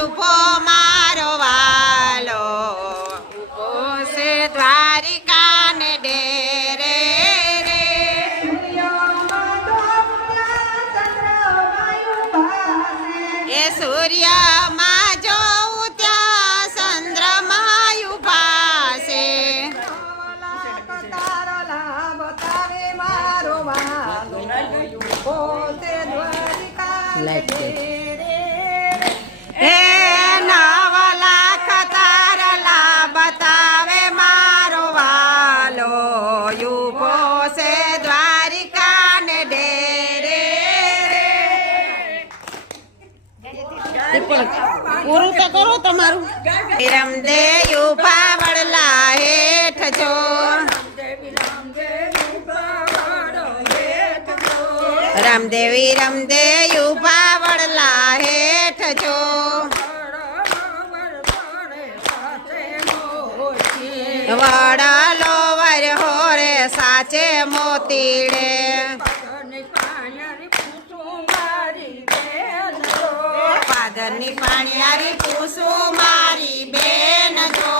યુપો મારો વાલો ઉભો છે દ્વારિકા ને ડેરે રે એ સૂર્યમાં જોઉં ત્યાં ચંદ્રમાં ઉભા છે હે 9 લાખ તારલા બતાવે મારો વાલો ઉભો છે દ્વારિકા ને ડેરે પૂરું તો કરો તમારું રમદે ઉભા વડલા હેઠ જો રામદેવી રમદે ઉભા વડલા હેઠ જો વડલો વર હોરે સાચે મોતીડે પાદરની પાણિયારી પૂછું મારી બેન જો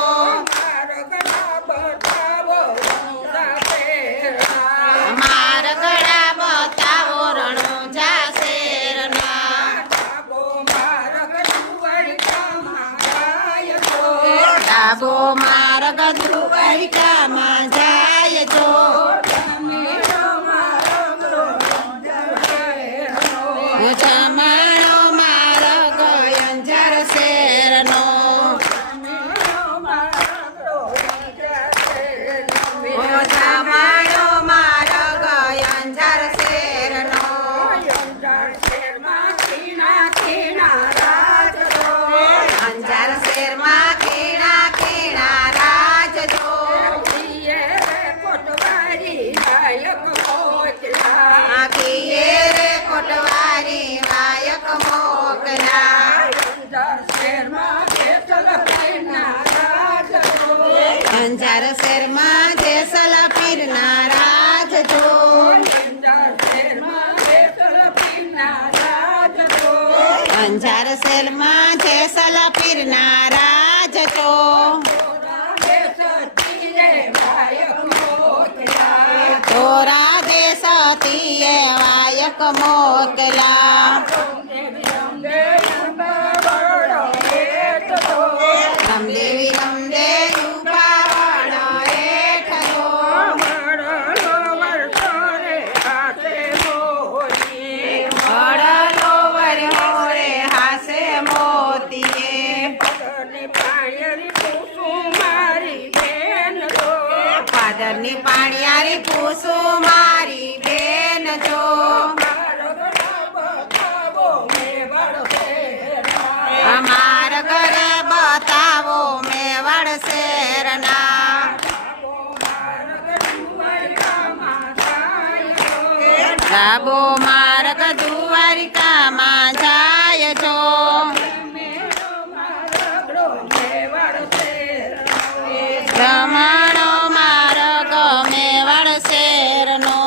માર ગળા બતાવો રણુજા શેરના ડાબો માર્ગ દ્વારિકામાં જાય જો જમાણો માર્ગ અંજાર શેરનો જમાણો માર્ગ અંજાર શેરનો અંજાર શેરમાં ખીણા ખીણા રાજ જો આખીએ રે કોટવારી વાયક મોકલા અંજાર શેરમાં જેસલ પીરના રાજ જો અંજાર શેરમાં જેસલ પીરના રાજ જો તોરા દેશતીએ વાયક મોકલા રમદેવી રમદે ઉભા વડો હેઠ જો વડલો વર હોરે હાસે મોતીએ પાદરની પાણિયારી પૂછું મારી બેન જો અમાર ઘરે બતાવો મેવાડ શેરના ડાબો માર્ગ દ્વારિકામાં જાય જો જમણો માર્ગ મેવાડ શેરનો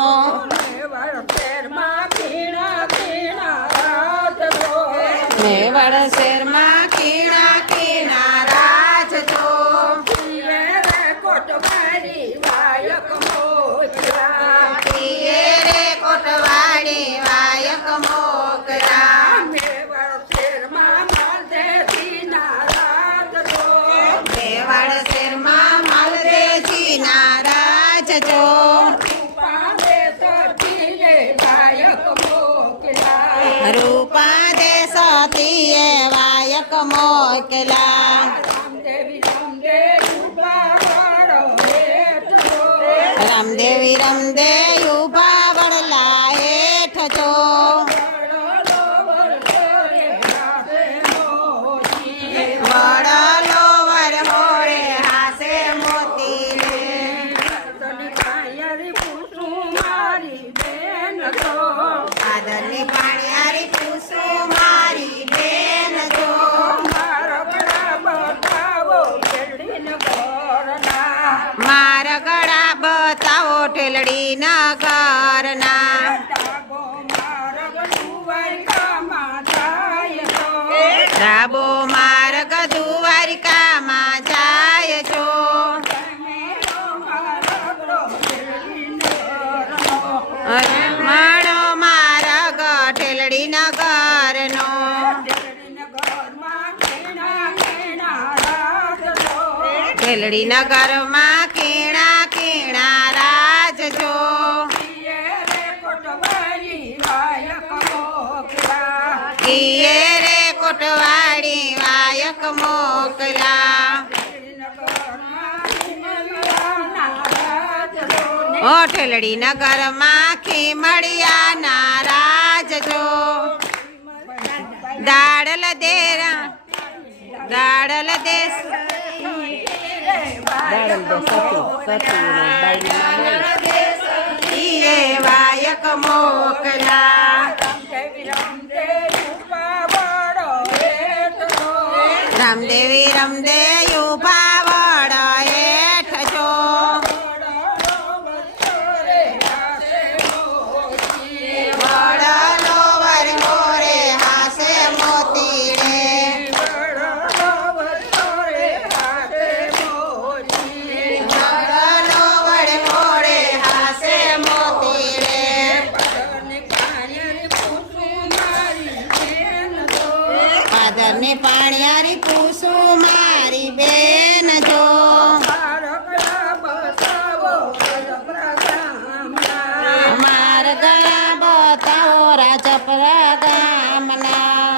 મેવાડ શેરમાં ખીણા ખીણા રાજ જો આખીએ રે કોટવાડી વાયક મોકલા મેવાડ શેરમાં મલદેજીના રાજ જો રૂપા દેશતીએ વાયક મોકલા રામદેવી રમદે ઉભા વડલા હેઠ જો વડલો વર હોરે હાસે મોતી પાદરની પાણિયારી પૂછું મારી બેન જો માર ગળા બતાવો ઠેલડી નગરના ડાબો માર્ગ ખેલડી નગરમાં કીણા કીણા રાજ જો કિયે રે કોટવાડી વાયક મોકલા ઓ ઠેલડી નગરમાં ખીમડિયા નારાજ જો દાડલ દેરા દાડલ દેશ ઈએ વાયક મોકલા રામદેવી રમદે યુભા વડ હેઠ જો વડલો વર મોરે હાસે મોતી રે વડલો વડ મોરે હાસે મોતી રે પાદરની પાણિયારી પૂછું મારી બેન જો માર ગયા બતાવો રાજપરા ગામના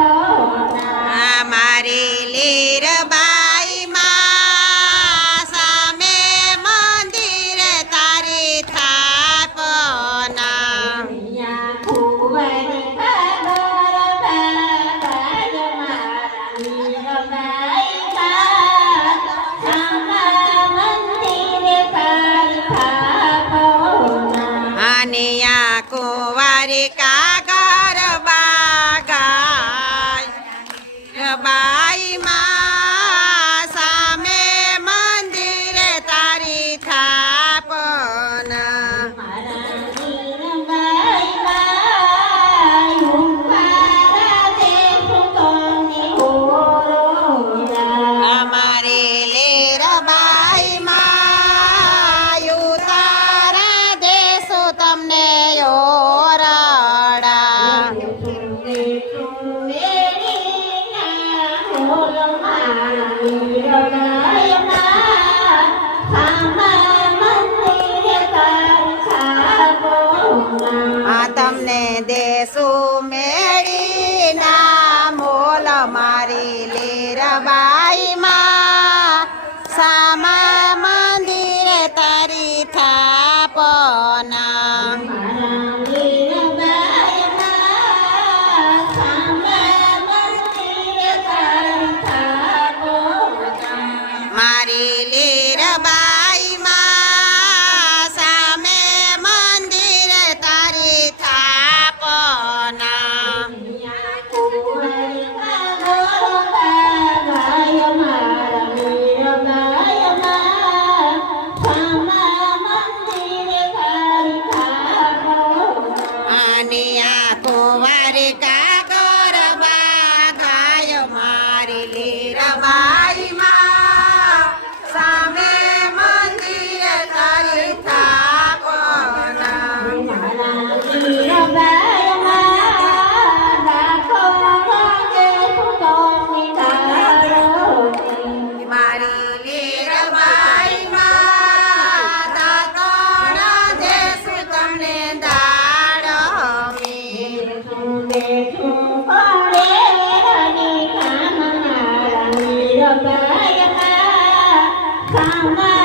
આ મારી લીરબાઈ માં સામે મંદિર તારી થાપના આનિયા કુંવારી કાગર બાગાય બાઈ માં સામે મંદિર તારી થાપના અમારી લીરબાઈ માં યુતારા દેશો તમને ઓરડા આ તમને દેશું મેળી ના મોલ મારી લીરબાઈ માં સામા મંદિર તારી થાપના મારી લીરબાઈ માં સામે મંદિર તારી થાપના આનિયા કુંવારી કાગર બાગાય મારી લીરબાઈ માં સામે મંદિર તારી થાપના મારી લીરબાઈ માં દાતણ દેશું તમને દાડમી Come on.